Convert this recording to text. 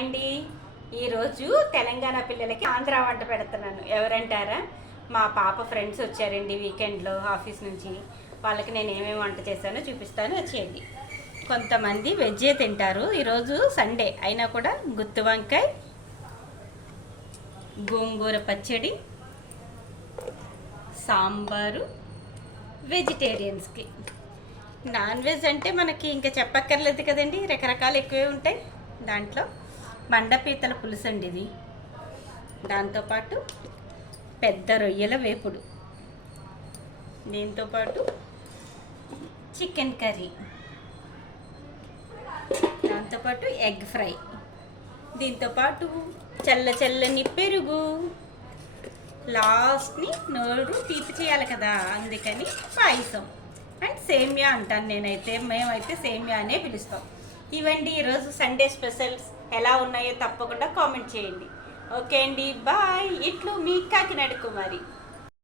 అండి. ఈరోజు తెలంగాణ పిల్లలకి ఆంధ్ర వంట పెడుతున్నాను. ఎవరంటారా? మా పాప ఫ్రెండ్స్ వచ్చారండి వీకెండ్లో ఆఫీస్ నుంచి. వాళ్ళకి నేను ఏమేమి వంట చేశానో చూపిస్తాను, వచ్చేయండి. కొంతమంది వెజ్జే తింటారు. ఈరోజు సండే అయినా కూడా గుత్తి వంకాయ, గోంగూర పచ్చడి, సాంబారు వెజిటేరియన్స్కి. నాన్ వెజ్ అంటే మనకి ఇంకా చెప్పక్కర్లేదు కదండి, రకరకాలు ఎక్కువే ఉంటాయి. దాంట్లో మండపీతల పులుసు అండి ఇది. దాంతోపాటు పెద్ద రొయ్యల వేపుడు, దీంతోపాటు చికెన్ కర్రీ, దాంతోపాటు ఎగ్ ఫ్రై, దీంతోపాటు చల్లని పెరుగు. లాస్ట్ని నోరు తీపి చేయాలి కదా, అందుకని పాయసం అండ్ సేమియా అంటాను నేనైతే. మేమైతే సేమియా అనే పిలుస్తాం. ఇవండి ఈరోజు సండే స్పెషల్స్. ఎలా ఉన్నాయో తప్పకుండా కామెంట్ చేయండి. ఓకే అండి, బాయ్. ఇట్లు మీ కాకినాడ కుమారి.